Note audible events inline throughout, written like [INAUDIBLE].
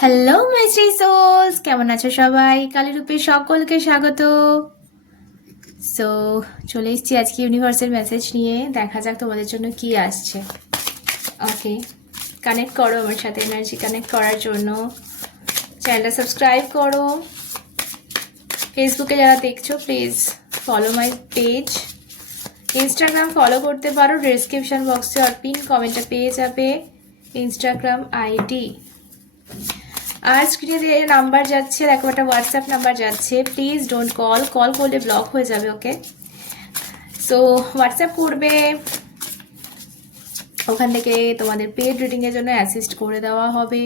Hello mystery sols কেমন আছো সবাই? কালীরূপে সকলকে স্বাগত। সো চলে এসছি আজকে ইউনিভার্সের মেসেজ নিয়ে। দেখা যাক তোমাদের জন্য কি আসছে। ওকে কানেক্ট করো আমার সাথে এনার্জি কানেক্ট করার জন্য। চ্যানেলটা সাবস্ক্রাইব করো। ফেসবুকে যারা দেখছ please follow my page Instagram follow করতে পারো। ডিসক্রিপশন বক্সে আর পিন কমেন্টে পেয়ে যাবে ইনস্টাগ্রাম আইডি আর স্ক্রিনে যে নাম্বার যাচ্ছে, দেখো একটা হোয়াটসঅ্যাপ নাম্বার যাচ্ছে। প্লিজ ডোন্ট কল কল করলে ব্লক হয়ে যাবে ওকে সো হোয়াটসঅ্যাপ করবে। ওখান থেকে তোমাদের পেড রিডিংয়ের জন্য অ্যাসিস্ট করে দেওয়া হবে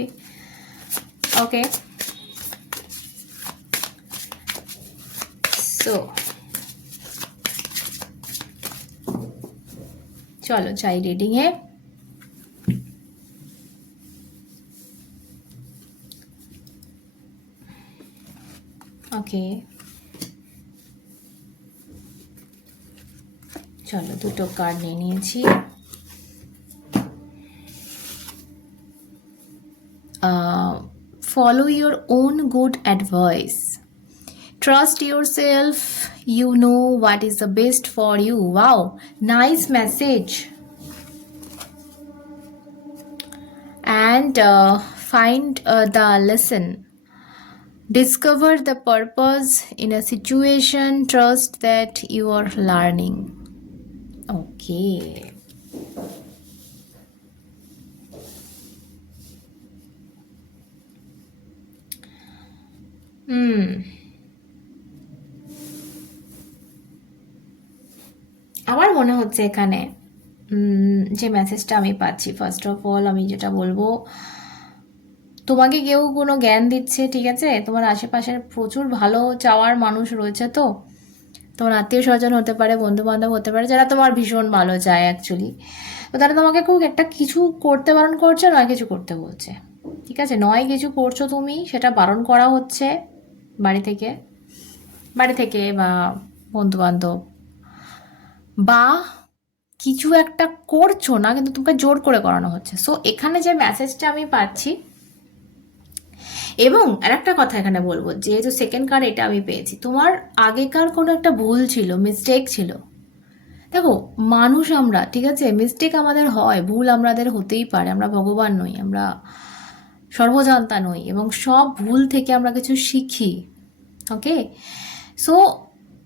ওকে সো চলো যাই রিডিংয়ে ওকে চলো দুটো কার্ড নিয়ে নিয়েছি। Follow your own good advice trust yourself you know what is the best for you wow nice message and uh, find uh, the lesson. Discover the purpose in a situation, trust that you are learning. Okay. হুম আমার মনে হচ্ছে এখানে যে মেসেজটা আমি পাচ্ছি first of all আমি যেটা বলব তোমাকে কেউ কোনো জ্ঞান দিচ্ছে, ঠিক আছে? তোমার আশেপাশের প্রচুর ভালো চাওয়ার মানুষ রয়েছে তো। তোমার আত্মীয় স্বজন হতে পারে বন্ধু বান্ধব হতে পারে, যারা তোমার ভীষণ ভালো চায় অ্যাকচুয়ালি তো তারা তোমাকে খুব একটা কিছু করতে বারণ করছে, নয় কিছু করতে বলছে। ঠিক আছে? নয় কিছু করছ তুমি, সেটা বারণ করা হচ্ছে বাড়ি থেকে। বাড়ি থেকে বা বন্ধু বান্ধব বা কিছু একটা করছ না, কিন্তু তোমাকে জোর করে করানো হচ্ছে। সো এখানে যে মেসেজটা আমি পাচ্ছি এবং আর একটা কথা এখানে বলব, যেহেতু সেকেন্ড কার্ড এটা আমি পেয়েছি, তোমার আগেকার কোনো একটা ভুল ছিল মিস্টেক ছিল? দেখো, মানুষ আমরা, ঠিক আছে? মিস্টেক আমাদের হয়, ভুল আমাদের হতেই পারে, আমরা ভগবান নই, আমরা সর্বজান্তা নই, এবং সব ভুল থেকে আমরা কিছু শিখি ওকে সো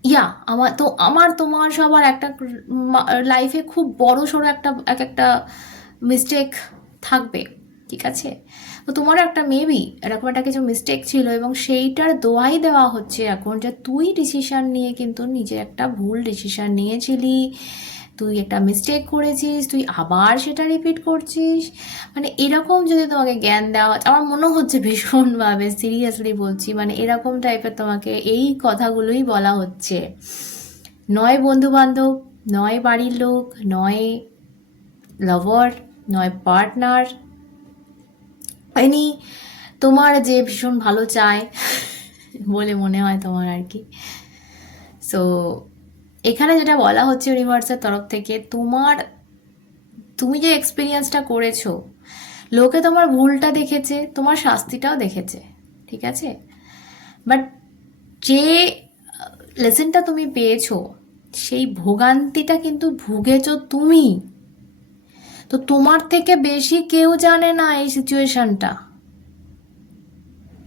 ইয়া আমার তো, আমার, তোমার সবার একটা লাইফে খুব বড় সড়ো একটা, এক একটা মিস্টেক থাকবে, ঠিক আছে? তো তোমারও একটা মেবি এরকম একটা কিছু মিস্টেক ছিল এবং সেইটার দোয়াই দেওয়া হচ্ছে এখন যে তুই ডিসিশন নিয়ে কিন্তু নিজে একটা ভুল ডিসিশন নিয়েছিলি, তুই একটা মিস্টেক করেছিস, তুই আবার সেটা রিপিট করছিস। মানে এরকম যদি তোমাকে জ্ঞান দেওয়া আমার মনে হচ্ছে ভীষণভাবে সিরিয়াসলি বলছি মানে এরকম টাইপের তোমাকে এই কথাগুলোই বলা হচ্ছে। নয় বন্ধু বান্ধব নয় বাড়ির লোক, নয় লাভার নয় পার্টনার এনি তোমার যে ভীষণ ভালো চায় বলে মনে হয় তোমার আর কি। সো এখানে যেটা বলা হচ্ছে ইউনিভার্সের তরফ থেকে, তোমার, তুমি যে এক্সপিরিয়েন্সটা করেছ, লোকে তোমার ভুলটা দেখেছে, তোমার শাস্তিটাও দেখেছে, ঠিক আছে? বাট যে লেসনটা তুমি পেয়েছ, সেই ভোগান্তিটা কিন্তু ভুগেছ তুমি। তো তোমার থেকে বেশি কেউ জানে না এই সিচুয়েশনটা।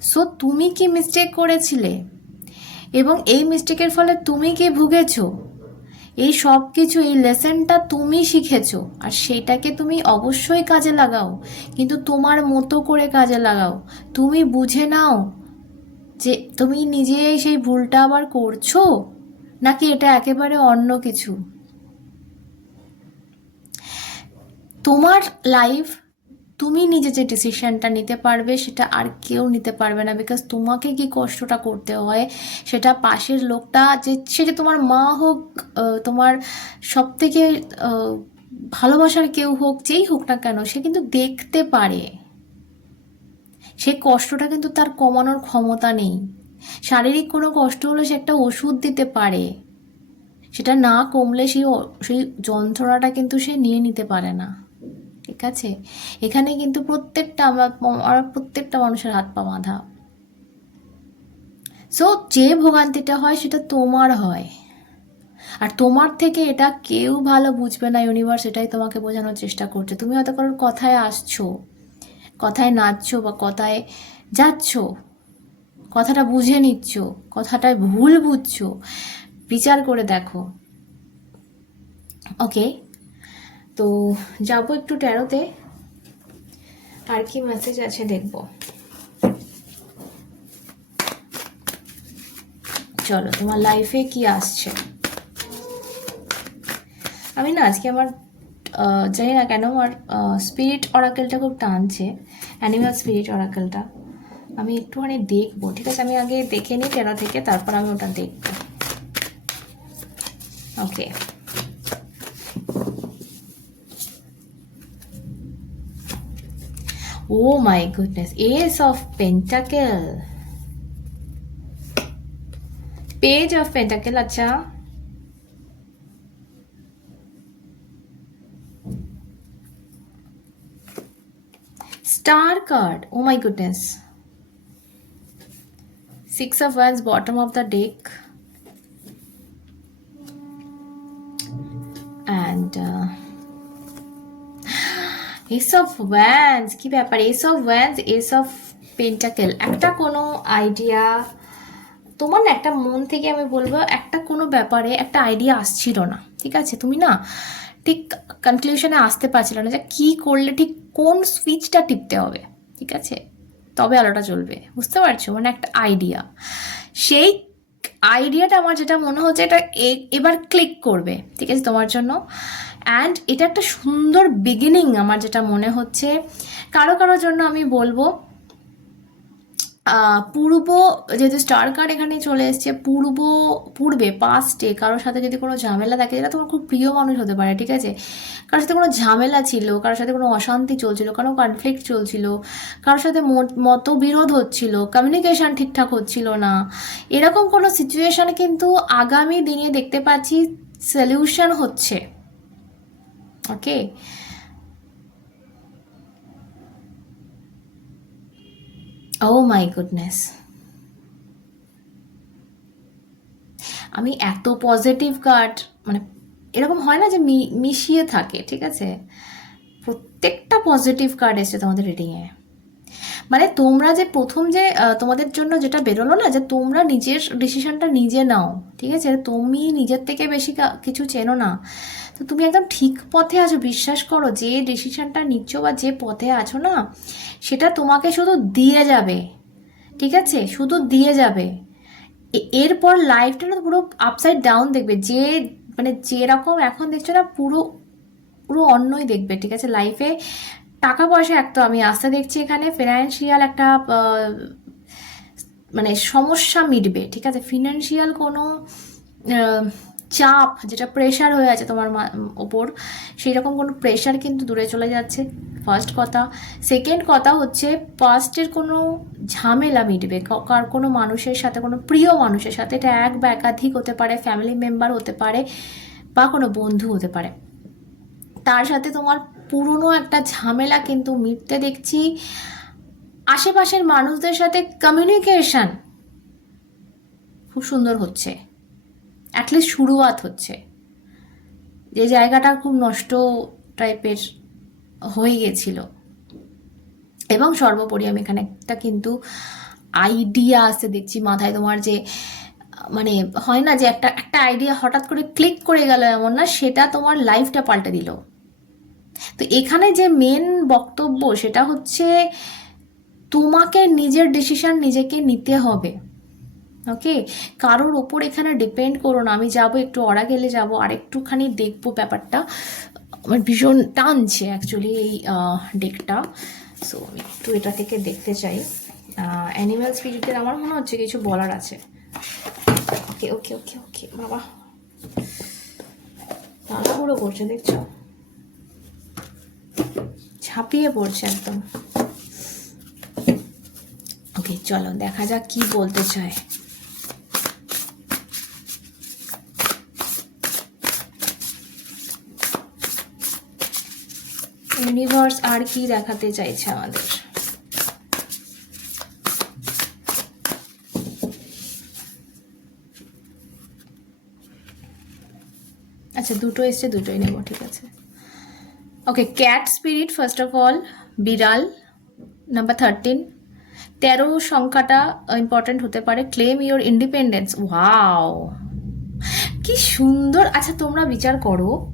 সো তুমি কি মিস্টেক করেছিলে? এবং এই মিস্টেকের ফলে তুমি কি ভুগেছো? এই সব কিছু এই লেসেনটা তুমি শিখেছো, আর সেটাকে তুমি অবশ্যই কাজে লাগাও। কিন্তু তোমার মতো করে কাজে লাগাও। তুমি বুঝে নাও যে তুমি নিজেই সেই ভুলটা আবার করছ, নাকি এটা একেবারে অন্য কিছু? তোমার লাইফ তুমি নিজে যে ডিসিশনটা নিতে পারবে, সেটা আর কেউ নিতে পারবে না বিকজ তোমাকে কি কষ্টটা করতে হয়, সেটা পাশের লোকটা যে সেটা তোমার মা হোক তোমার সব থেকে ভালোবাসার কেউ হোক, যেই হোক না কেন, সে কিন্তু দেখতে পারে। সেই কষ্টটা কিন্তু তার কমানোর ক্ষমতা নেই। শারীরিক কোনো কষ্ট হলে সে একটা ওষুধ দিতে পারে। সেটা না কমলে সেই সেই যন্ত্রণাটা কিন্তু সে নিয়ে নিতে পারে না। ঠিক আছে? এখানে কিন্তু প্রত্যেকটা আমার প্রত্যেকটা মানুষের হাত পা বাঁধা। সো যে ভোগান্তিটা হয় সেটা তোমার হয়। আর তোমার থেকে এটা কেউ ভালো বুঝবে না ইউনিভার্স এটাই তোমাকে বোঝানোর চেষ্টা করছে। তুমি হয়তো কারোর কথায় আসছো, কথায় নাচছো বা কথায় যাচ্ছ, কথাটা বুঝে নিচ্ছ, কথাটায় ভুল বুঝছ, বিচার করে দেখো। ওকে তো যাব একটু ট্যারোতে আর কি মেসেজ আছে দেখব। চলো, তোমার লাইফে কি আসছে? আমি না আজকে আমার জানি না কেন আমার স্পিরিট অরাকেলটা খুব টানছে। অ্যানিমাল স্পিরিট অরাকেলটা আমি একটুখানি দেখব, ঠিক আছে? আমি আগে দেখে নিই টেরা থেকে, তারপর আমি ওটা দেখব। Okay Oh my goodness. Ace of Pentacle. Page of Pentacle. Acha. Star card. Oh my goodness. Six of Wands, bottom of the deck. And. Uh, ace of wands কি ব্যাপার? Ace of wands ace of pentacles একটা কোনো idea তোমার না একটা মন থেকে আমি বলব, একটা কোনো ব্যাপারে একটা আইডিয়া আসছিল না, ঠিক আছে? তুমি না ঠিক কনক্লুশনে আসতে পারছিল না যে কী করলে ঠিক কোন সুইচটা টিপতে হবে, ঠিক আছে? তবে আলোটা চলবে বুঝতে পারছ? মানে একটা আইডিয়া সেই আইডিয়াটা আমার যেটা মনে হচ্ছে এটা এবার ক্লিক করবে, ঠিক আছে? তোমার জন্য অ্যান্ড এটা একটা সুন্দর বিগিনিং আমার যেটা মনে হচ্ছে। কারও কারোর জন্য আমি বলব পূর্ব যেহেতু স্টার কার্ড এখানে চলে এসছে, পূর্ব, পূর্বে পাস্টে কারোর সাথে যদি কোনো ঝামেলা থাকে, যেটা তোমার খুব প্রিয় মানুষ হতে পারে, ঠিক আছে? কারোর সাথে কোনো ঝামেলা ছিল, কারোর সাথে কোনো অশান্তি চলছিল কোনো কনফ্লিক্ট চলছিল, কারোর সাথে মত- মতবিরোধ হচ্ছিল কমিউনিকেশন ঠিকঠাক হচ্ছিল না, এরকম কোনো সিচুয়েশানে কিন্তু আগামী দিনে দেখতে পাচ্ছি সলিউশন হচ্ছে। ওকে oh my goodness. আমি এত পজিটিভ কার্ড মানে এরকম হয় না যে মি- মিশিয়ে থাকে, ঠিক আছে? প্রত্যেকটা পজিটিভ কার্ড এসছে তোমাদের রিডিংয়ে মানে তোমরা যে প্রথম যে তোমাদের জন্য যেটা বেরোলো না, যে তোমরা নিজের ডিসিশনটা নিজে নাও, ঠিক আছে? তুমি নিজের থেকে বেশি কিছু চেনো না। তো তুমি একদম ঠিক পথে আছো, বিশ্বাস করো, যে ডিসিশনটা নিচ্ছ বা যে পথে আছো না, সেটা তোমাকে শুধু দিয়ে যাবে, ঠিক আছে? শুধু দিয়ে যাবে। এরপর লাইফটা না পুরো আপসাইড ডাউন দেখবে, যে মানে যেরকম এখন দেখছ না, পুরো পুরো অন্যই দেখবে, ঠিক আছে? লাইফে টাকা পয়সা এক তো আমি আসতে দেখছি এখানে ফিনান্সিয়াল একটা মানে সমস্যা মিটবে, ঠিক আছে? ফিনান্সিয়াল কোনো চাপ যেটা প্রেশার হয়ে আছে তোমার ওপর সেই রকম কোনো প্রেশার কিন্তু দূরে চলে যাচ্ছে ফার্স্ট কথা। সেকেন্ড কথা হচ্ছে পাস্টের কোনো ঝামেলা মিটবে কার কোনো মানুষের সাথে, কোনো প্রিয় মানুষের সাথে এটা এক বা একাধিক হতে পারে ফ্যামিলি মেম্বার হতে পারে, বা কোনো বন্ধু হতে পারে। তার সাথে তোমার পুরনো একটা ঝামেলা কিন্তু মিটতে দেখছি। আশেপাশের মানুষদের সাথে কমিউনিকেশন খুব সুন্দর হচ্ছে। অ্যাটলিস্ট শুরুয়াত হচ্ছে। যে জায়গাটা খুব নষ্ট টাইপের হয়ে গেছিল। এবং সর্বোপরি আমি এখানে একটা কিন্তু আইডিয়া আসতে দেখছি মাথায় তোমার যে মানে হয় না যে একটা একটা আইডিয়া হঠাৎ করে ক্লিক করে গেল এমন না, সেটা তোমার লাইফটা পাল্টে দিল। তো এখানে যে মেন বক্তব্য সেটা হচ্ছে তোমাকে নিজের ডিসিশন নিজেকে নিতে হবে ওকে কারোর ওপর এখানে ডিপেন্ড করো না, আমি যাব, একটু অরা গেলে যাব আর একটুখানি দেখব ব্যাপারটা। আমার ভীষণ টানছে অ্যাকচুয়ালি এই ডেকটা সো আমি একটু এটা থেকে দেখতে চাই। অ্যানিম্যাল স্পিরিটের আমার মনে হচ্ছে কিছু বলার আছে। ওকে ওকে ওকে ওকে বাবা। তাড়াহুড়ো করছে, দেখছ? ঝাঁপিয়ে পড়ছে একদম। ওকে চলো, দেখা যাক কি বলতে চায়। ইউনিভার্স আর কি দেখাতে চাইছে আমাদের? আচ্ছা দুটো এসছে, দুটোই নেব, ঠিক আছে। Okay cat spirit first of all বিড়াল নাম্বার থার্টিন তেরো সংখ্যাটা ইম্পর্টেন্ট হতে পারে। ক্লেম ইওর ইন্ডিপেন্ডেন্স ওয়াও কি সুন্দর। আচ্ছা তোমরা বিচার করো।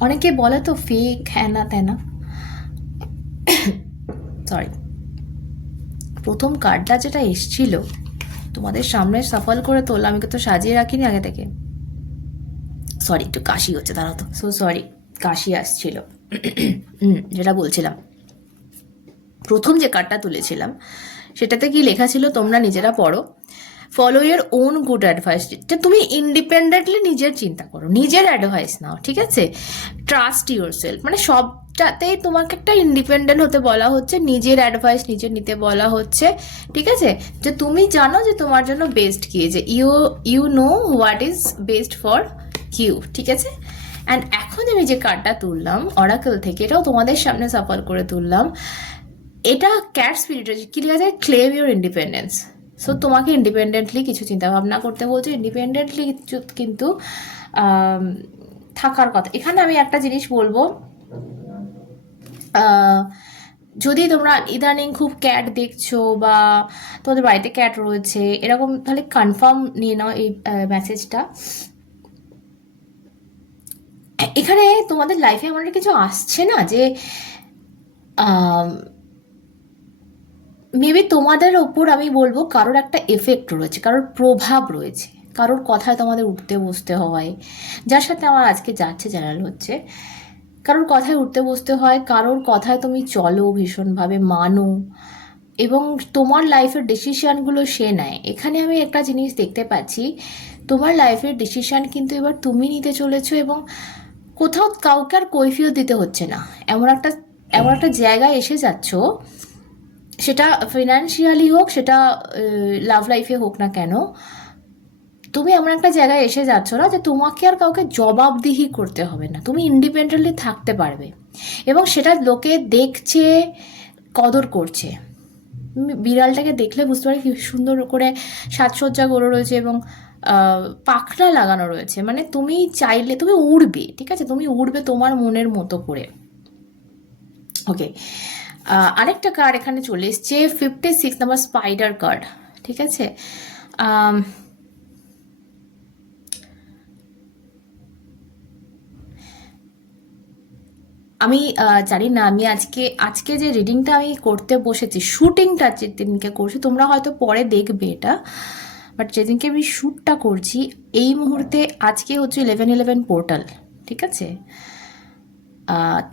অনেকে বলে তো ফেক হ্যানা ত্যানা। [COUGHS] সরি প্রথম কার্ডটা যেটা এসছিল, তোমাদের সামনে সফল করে তোলা, আমি তো সাজিয়ে রাখিনি আগে থেকে? সরি একটু কাশি হচ্ছে তারা তো। সো সরি কাশি আসছিল। যেটা বলছিলাম। প্রথম যে কার্ডটা তুলেছিলাম, সেটাতে কি লেখা ছিল, তোমরা নিজেরা পড়ো follow your own good advice তুমি ইন্ডিপেন্ডেন্টলি নিজের চিন্তা করো, নিজের অ্যাডভাইস নাও, ঠিক আছে? ট্রাস্ট ইউর সেলফ মানে সবটাতেই তোমাকে একটা ইন্ডিপেন্ডেন্ট হতে বলা হচ্ছে, নিজের অ্যাডভাইস নিজের নিতে বলা হচ্ছে, ঠিক আছে? যে তুমি জানো যে তোমার জন্য বেস্ট কি, যে you you know what is best for you ঠিক আছে? অ্যান্ড এখন আমি যে কার্ডটা তুললাম অরাকল থেকে, এটাও তোমাদের সামনে সাফল করে তুললাম। এটা ক্যাট স্পিরিট কি লেখা যায় ক্লেম ইউর ইন্ডিপেন্ডেন্স সো তোমাকে ইন্ডিপেন্ডেন্টলি কিছু চিন্তা ভাবনা করতে বলছে ইন্ডিপেন্ডেন্টলি কিছু কিন্তু থাকার কথা। এখানে আমি একটা জিনিস বলব যদি তোমরা ইদানিং খুব ক্যাট দেখছ বা তোমাদের বাড়িতে ক্যাট রয়েছে, এরকম তাহলে কনফার্ম নিয়ে নাও এই মেসেজটা এখানে তোমাদের লাইফে এমন কিছু আসছে না যে মেবি তোমাদের ওপর আমি বলব কারোর একটা এফেক্ট রয়েছে, কারোর প্রভাব রয়েছে, কারোর কথায় তোমাদের উঠতে বসতে হয়। যার সাথে আমার আজকে যাচ্ছে চ্যানেল হচ্ছে, কারোর কথায় উঠতে বসতে হয়, কারোর কথায় তুমি চলো ভীষণভাবে, মানো, এবং তোমার লাইফের ডিসিশানগুলো সে নেয়। এখানে আমি একটা জিনিস দেখতে পাচ্ছি, তোমার লাইফের ডিসিশান কিন্তু এবার তুমি নিতে চলেছো এবং কোথাও কাউকে আর কৈফিয়ত দিতে হচ্ছে না। এমন একটা এমন একটা জায়গায় এসে যাচ্ছ, সেটা ফিনান্সিয়ালি হোক, সেটা লাভ লাইফে হোক না কেন, তুমি এমন একটা জায়গায় এসে যাচ্ছ না যে তোমাকে আর কাউকে জবাবদিহি করতে হবে না। তুমি ইন্ডিপেন্ডেন্টলি থাকতে পারবে। এবং সেটা লোকে দেখছে, কদর করছে। বিড়ালটাকে দেখলে বুঝতে পারি কি সুন্দর করে সাজসজ্জা করে রয়েছে এবং পাখনা লাগানো রয়েছে। মানে তুমি চাইলে, তুমি উড়বে, ঠিক আছে? তুমি উড়বে তোমার মনের মতো করে। ওকে আরেকটা কার্ড এখানে চলে এসছে fifty six number spider card ঠিক আছে? আমি জানি না, আমি আজকে আজকে যে রিডিংটা আমি করতে বসেছি শুটিংটা যেদিনকে করছি, তোমরা হয়তো পরে দেখবে এটা। বাট যেদিনকে আমি শ্যুটটা করছি, এই মুহূর্তে আজকে হচ্ছে ইলেভেন ইলেভেন পোর্টাল ঠিক আছে?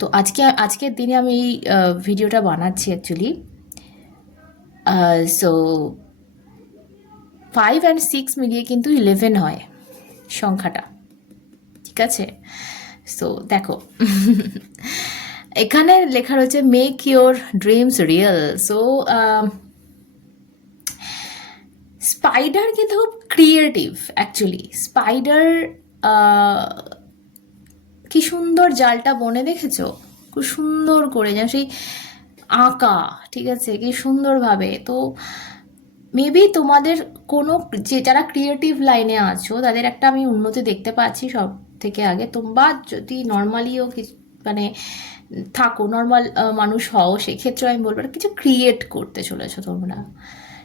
তো আজকে, আজকের দিনে আমি এই ভিডিওটা বানাচ্ছি actually so five and six মিলিয়ে কিন্তু ইলেভেন হয় সংখ্যাটা, ঠিক আছে? সো দেখো, [LAUGHS] এখানে লেখা রয়েছে make your dreams real so spider কিন্তু খুব ক্রিয়েটিভ অ্যাকচুয়ালি স্পাইডার কি সুন্দর জালটা বনে দেখেছ? খুব সুন্দর করে যেন সেই আঁকা, ঠিক আছে? কি সুন্দরভাবে। তো মেবি তোমাদের কোনো যে যারা ক্রিয়েটিভ লাইনে আছো, তাদের একটা আমি উন্নতি দেখতে পাচ্ছি সব থেকে আগে। তোমরা যদি নর্মালিও কিছু মানে থাকো নর্মাল মানুষ হও, সেক্ষেত্রে আমি বলব, কিছু ক্রিয়েট করতে চলেছো তোমরা।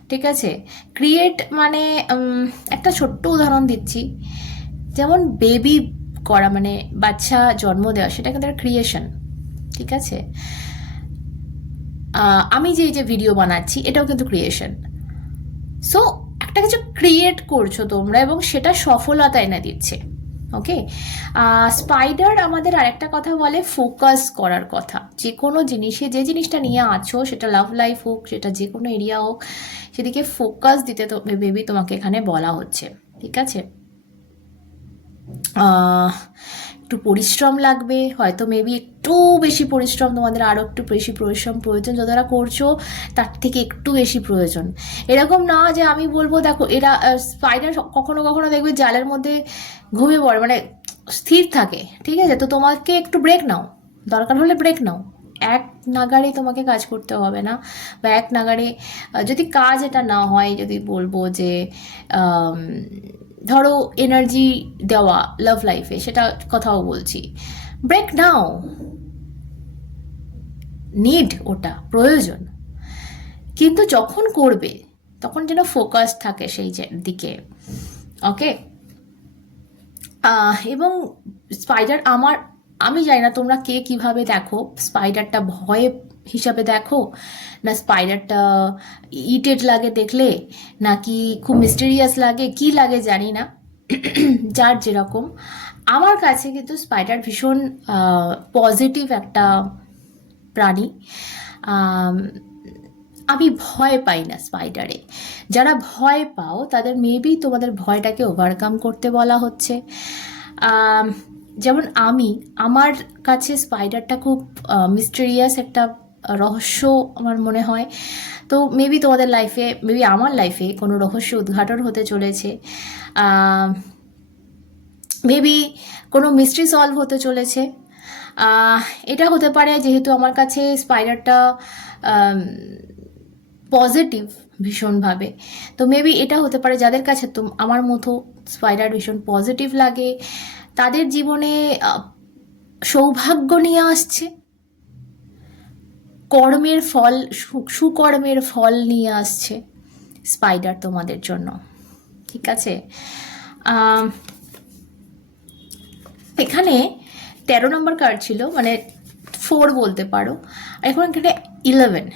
ঠিক আছে? ক্রিয়েট মানে একটা ছোট্ট উদাহরণ দিচ্ছি। যেমন বেবি করা মানে বাচ্চা জন্ম দেওয়া, সেটা কিন্তু ক্রিয়েশন ঠিক আছে? আমি যে যে ভিডিও বানাচ্ছি, এটাও কিন্তু ক্রিয়েশন সো একটা কিছু ক্রিয়েট করছ তোমরা এবং সেটা সফলতা এনে দিচ্ছে। ওকে স্পাইডার আমাদের আরেকটা কথা বলে ফোকাস করার কথা। যে কোনো জিনিসে, যে জিনিসটা নিয়ে আছো, সেটা লাভ লাইফ হোক, সেটা যে কোনো এরিয়া হোক, সেদিকে ফোকাস দিতে তো বেবি তোমাকে এখানে বলা হচ্ছে। ঠিক আছে? একটু পরিশ্রম লাগবে, হয়তো মেবি একটু বেশি পরিশ্রম, তোমাদের আরও একটু বেশি পরিশ্রম প্রয়োজন যতটা করছ, তার থেকে একটু বেশি প্রয়োজন। এরকম না যে আমি বলব, দেখো, এরা স্পাইডার কখনো কখনো দেখবে জালের মধ্যে ঘুমিয়ে পড়ে মানে স্থির থাকে, ঠিক আছে? তো তোমাকে একটু ব্রেক নাও, দরকার হলে ব্রেক নাও। এক নাগারে তোমাকে কাজ করতে হবে না, বা এক নাগারে যদি কাজ এটা না হয়, যদি বলব যে ধরো এনার্জি দেওয়া লাভ লাইফে সেটা কথাও বলছি। ব্রেক নাও নিড ওটা, প্রয়োজন। কিন্তু যখন করবে, তখন যেন ফোকাস থাকে সেই দিকে। ওকে এবং স্পাইডার আমার, আমি জানি না তোমরা কে কীভাবে দেখো স্পাইডারটা ভয় হিসাবে দেখো, না স্পাইডারটা ইটেড লাগে দেখলে, নাকি খুব মিস্টেরিয়াস লাগে, কি লাগে জানি না। [CLEARS THROAT] যার যেরকম। আমার কাছে কিন্তু স্পাইডার ভীষণ পজিটিভ একটা প্রাণী। আমি ভয় পাই না স্পাইডারে যারা ভয় পাও, তাদের মেবি তোমাদের ভয়টাকে ওভারকাম করতে বলা হচ্ছে। যেমন আমি, আমার কাছে স্পাইডারটা খুব মিস্টেরিয়াস একটা রহস্য আমার মনে হয়। তো মেবি তোমাদের লাইফে মেবি আমার লাইফে কোনো রহস্য উদ্ঘাটন হতে চলেছে। মেবি কোনো মিস্ট্রি সলভ হতে চলেছে। এটা হতে পারে যেহেতু আমার কাছে স্পাইডারটা পজিটিভ ভীষণভাবে তো মেবি এটা হতে পারে যাদের কাছে তো আমার মতো স্পাইডার ভীষণ পজিটিভ লাগে। তাদের জীবনে সৌভাগ্য নিয়ে আসছে। কর্মের ফল সুকর্মের ফল নিয়ে আসছে স্পাইডার তোমাদের জন্য। ঠিক আছে? এখানে তেরো নম্বর কার্ড ছিল মানে ফোর বলতে পারো। এখন এখানে ইলেভেন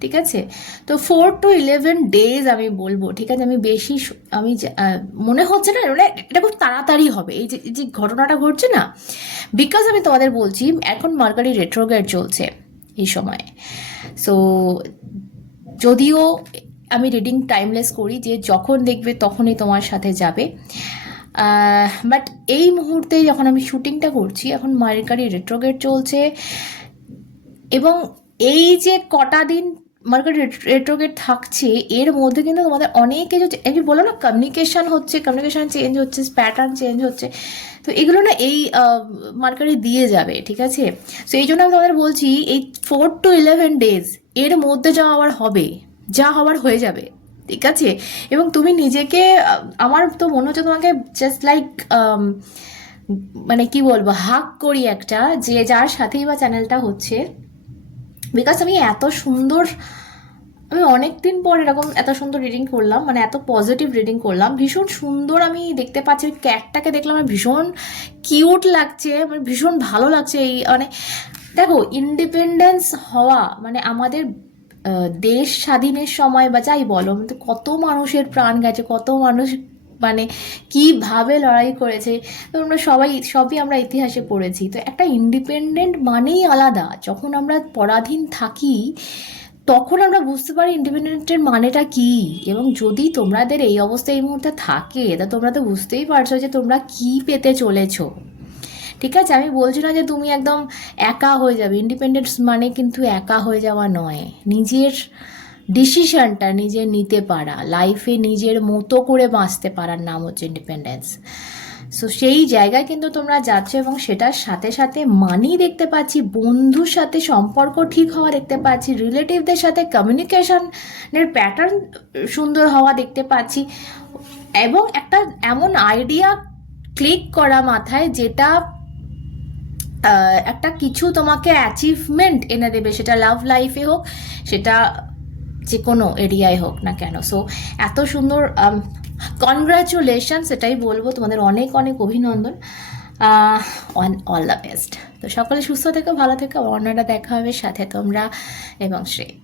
ঠিক আছে? তো ফোর টু ইলেভেন ডেজ আমি বলব, ঠিক আছে? আমি বেশি আমি মনে হচ্ছে না মানে এটা খুব তাড়াতাড়ি হবে। এই যে যে ঘটনাটা ঘটছে না বিকজ আমি তোমাদের বলছি, এখন মার্কারি রেট্রোগেট চলছে। এই সময়ে। সো যদিও আমি রিডিং টাইমলেস করি যে যখন দেখবে তখনই তোমার সাথে যাবে। বাট এই মুহূর্তে যখন আমি শুটিংটা করছি, এখন মার্কারি রেট্রোগেট চলছে। এবং এই যে কটা দিন মার্কেট রেট্রোগেট থাকছে, এর মধ্যে কিন্তু তোমাদের অনেক যে বলো না কমিউনিকেশান হচ্ছে কমিউনিকেশান চেঞ্জ হচ্ছে প্যাটার্ন চেঞ্জ হচ্ছে, তো এগুলো না এই মার্কেটে দিয়ে যাবে, ঠিক আছে? তো এই জন্য আমি তোমাদের বলছি, এই ফোর টু ইলেভেন ডেজ এর মধ্যে যা আবার হবে, যা হবার হয়ে যাবে, ঠিক আছে? এবং তুমি নিজেকে, আমার তো মনে হচ্ছে তোমাকে জাস্ট লাইক মানে কি বলব হাক করি একটা, যে যার সাথেই বা চ্যানেলটা হচ্ছে বিকজ আমি এত সুন্দর, আমি অনেক দিন পর এরকম এত সুন্দর রিডিং করলাম মানে এত পজিটিভ রিডিং করলাম, ভীষণ সুন্দর আমি দেখতে পাচ্ছি, ওই ক্যাটটাকে দেখলাম, আমার ভীষণ কিউট লাগছে মানে ভীষণ ভালো লাগছে এই মানে দেখো ইন্ডিপেন্ডেন্স হওয়া মানে আমাদের দেশ স্বাধীনের সময় বা যাই বলো কত মানুষের প্রাণ গেছে, কত মানুষ মানে কীভাবে লড়াই করেছে, তো আমরা সবাই, সবই আমরা ইতিহাসে পড়েছি। তো একটা ইন্ডিপেন্ডেন্ট মানেই আলাদা। যখন আমরা পরাধীন থাকি, তখন আমরা বুঝতে পারি ইন্ডিপেন্ডেন্টের মানেটা কি। এবং যদি তোমাদের এই অবস্থা এই মুহূর্তে থাকে, তা তোমরা তো বুঝতেই পারছ যে তোমরা কি পেতে চলেছো। ঠিক আছে? আমি বলছি না যে তুমি একদম একা হয়ে যাবে। ইন্ডিপেন্ডেন্স মানে কিন্তু একা হয়ে যাওয়া নয়। নিজের ডিসিশনটা নিজে নিতে পারা লাইফে নিজের মতো করে বাঁচতে পারার নাম হচ্ছে ইন্ডিপেন্ডেন্স সো সেই জায়গায় কিন্তু তোমরা যাচ্ছ এবং সেটার সাথে সাথে মানি দেখতে পাচ্ছি, বন্ধুর সাথে সম্পর্ক ঠিক হওয়া দেখতে পাচ্ছি রিলেটিভদের সাথে কমিউনিকেশনের প্যাটার্ন সুন্দর হওয়া দেখতে পাচ্ছি এবং একটা এমন আইডিয়া ক্লিক করা মাথায় যেটা একটা কিছু তোমাকে অ্যাচিভমেন্ট এনে দেবে, সেটা লাভ লাইফে হোক, সেটা যে কোনো এরিয়ায় হোক না কেন। সো এত সুন্দর কনগ্রাচুলেশন সেটাই বলব তোমাদের অনেক অনেক অভিনন্দন। অন অল দ্য বেস্ট তো সকলে সুস্থ থেকো, ভালো থেকো অন্যটা দেখা হবে, সাথে তোমরা এবং শ্রেয়